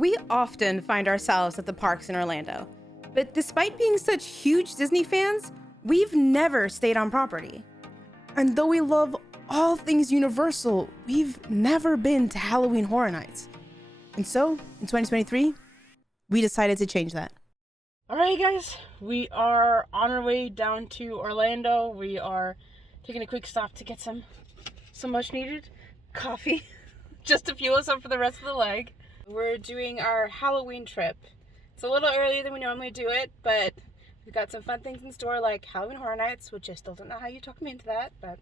We often find ourselves at the parks in Orlando, but despite being such huge Disney fans, we've never stayed on property. And though we love all things Universal, we've never been to Halloween Horror Nights. And so, in 2023, we decided to change that. Alright guys, we are on our way down to Orlando. We are taking a quick stop to get some much needed coffee, just to fuel us up for the rest of the leg. We're doing our Halloween trip. It's a little earlier than we normally do it, but we've got some fun things in store like Halloween Horror Nights, which I still don't know how you talked me into that, but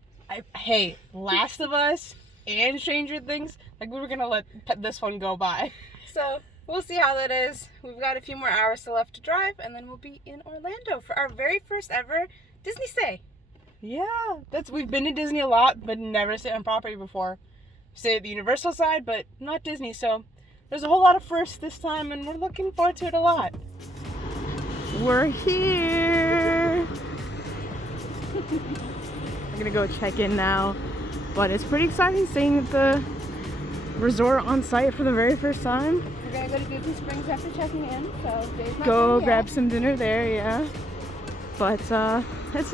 hey, Last of Us and Stranger Things, like we were gonna let this one go by. So we'll see how that is. We've got a few more hours still left to drive, and then we'll be in Orlando for our very first ever Disney stay. Yeah, we've been to Disney a lot, but never stayed on property before. Stayed at the Universal side, but not Disney, so there's a whole lot of firsts this time, and we're looking forward to it a lot. We're here! I'm gonna go check in now, but it's pretty exciting staying at the resort on site for the very first time. We're gonna go to Disney Springs after checking in, so Dave's not go grab some dinner there, yeah. But it's a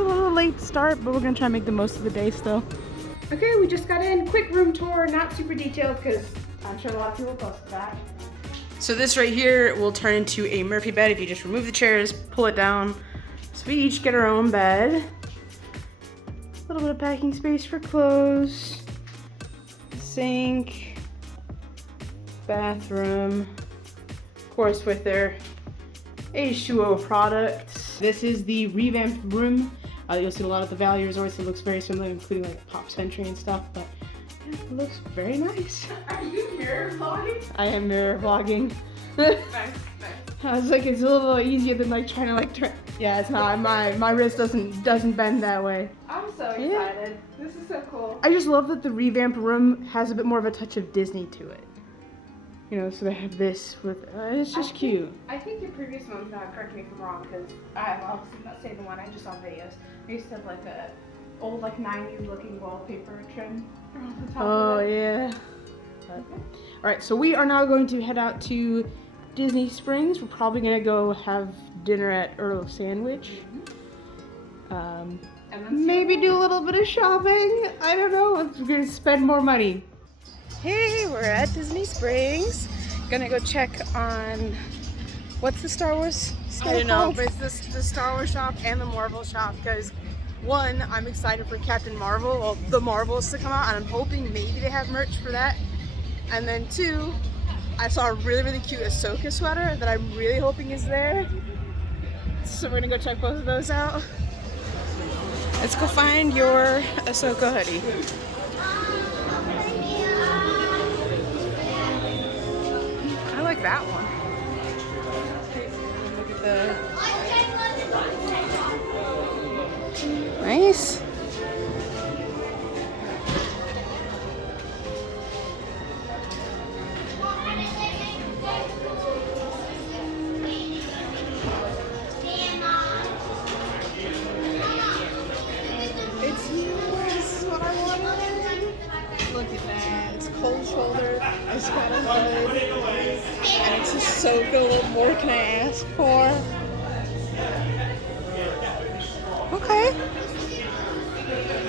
little late start, but we're gonna try and make the most of the day still. Okay, we just got in. Quick room tour, not super detailed because I'm sure a lot of people posted that. So this right here will turn into a Murphy bed if you just remove the chairs, pull it down. So we each get our own bed. A little bit of packing space for clothes. Sink. Bathroom. Of course with their H2O products. This is the revamped room. You'll see a lot of the Valley Resorts. It looks very similar, including like Pop Century and stuff, but yeah, it looks very nice. Are you mirror vlogging? I am mirror vlogging. Nice. I was like, it's a little easier than like trying to like turn. Yeah, it's not. My wrist doesn't bend that way. I'm so excited. Yeah. This is so cool. I just love that the revamped room has a bit more of a touch of Disney to it. You know, so they have this with, it's just cute. I think your previous one, correct me if I'm wrong, because I obviously not say the one I just saw videos. They used to have like a old like 90s looking wallpaper trim around the top of it. Yeah. But, all right, so we are now going to head out to Disney Springs. We're probably gonna go have dinner at Earl of Sandwich. And maybe do a little bit of shopping. I don't know. We're gonna spend more money. Hey, we're at Disney Springs. Gonna go check on what's the Star Wars store I don't know, called? but it's the Star Wars shop and the Marvel shop because one, I'm excited for Captain Marvel, well, the Marvels to come out, and I'm hoping maybe they have merch for that. And then two, I saw a really, really cute Ahsoka sweater that I'm really hoping is there. So we're gonna go check both of those out. Let's go find your Ahsoka hoodie. I like that one. Look at the... Nice. Look at that. It's cold shoulder. It's got a hood. And it's Ahsoka. What more can I ask for? Okay.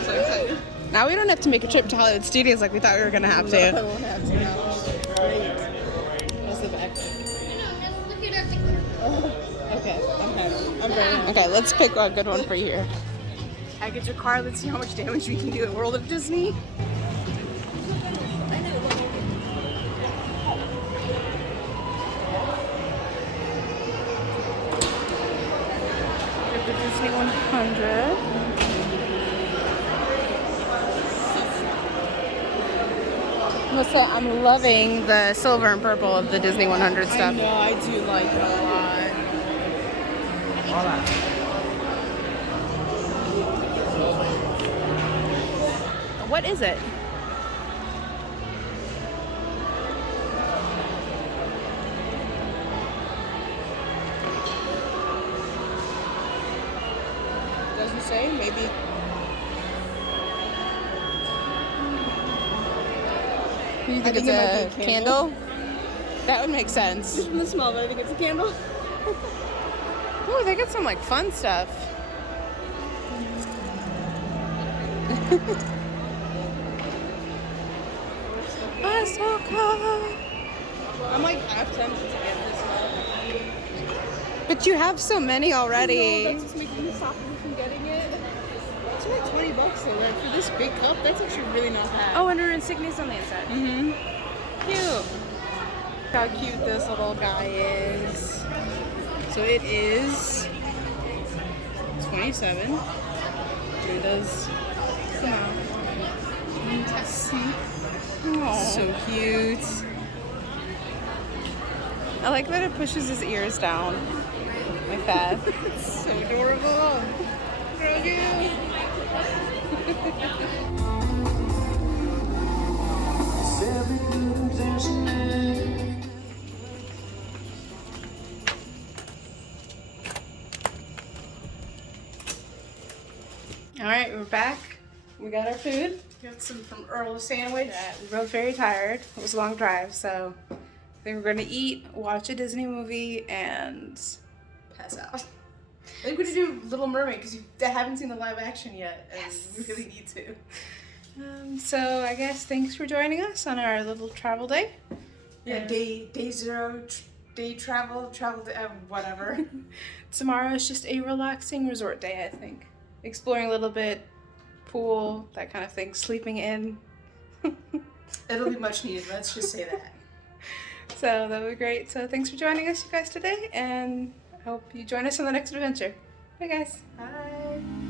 So excited. Now we don't have to make a trip to Hollywood Studios like we thought we were gonna have No, I to. won't have to now. Great. What's the back? Okay, I'm happy. I'm very happy. Okay, let's pick a good one for you here. Package your car. Let's see how much damage we can do at World of Disney. The Disney 100. I must say, I'm loving the silver and purple of the Disney 100 stuff. I know, I do like it a lot. What is it? Doesn't say, maybe. You think I think it's it might a be a candle? That would make sense. Just from the smell, but I think it's a candle. Oh, they got some like fun stuff. I'm like half tempted to get this one. But you have so many already. No, that's just making me stop me from getting it. It's only $20 though, right? For this big cup, that's actually really not bad. Oh, and her insignia's on the inside. Mm-hmm. Cute. How cute this little guy is. So it is 27. It does come out. So cute. I like that it pushes his ears down like that. So adorable. So cute. All right, we're back. We got our food. Got some from Earl's sandwich. Yeah, we're both very tired. It was a long drive, so I think we're gonna eat, watch a Disney movie, and Pass out. I think we should do Little Mermaid because you haven't seen the live action yet, and Yes. we really need to. so I guess thanks for joining us on our little travel day. Yeah, day zero, day travel day, whatever. Tomorrow is just a relaxing resort day, I think. Exploring a little bit, pool, that kind of thing, sleeping in. It'll be much needed, let's just say that. So that would be great. So thanks for joining us, you guys, today, and I hope you join us on the next adventure. Bye, guys. Bye.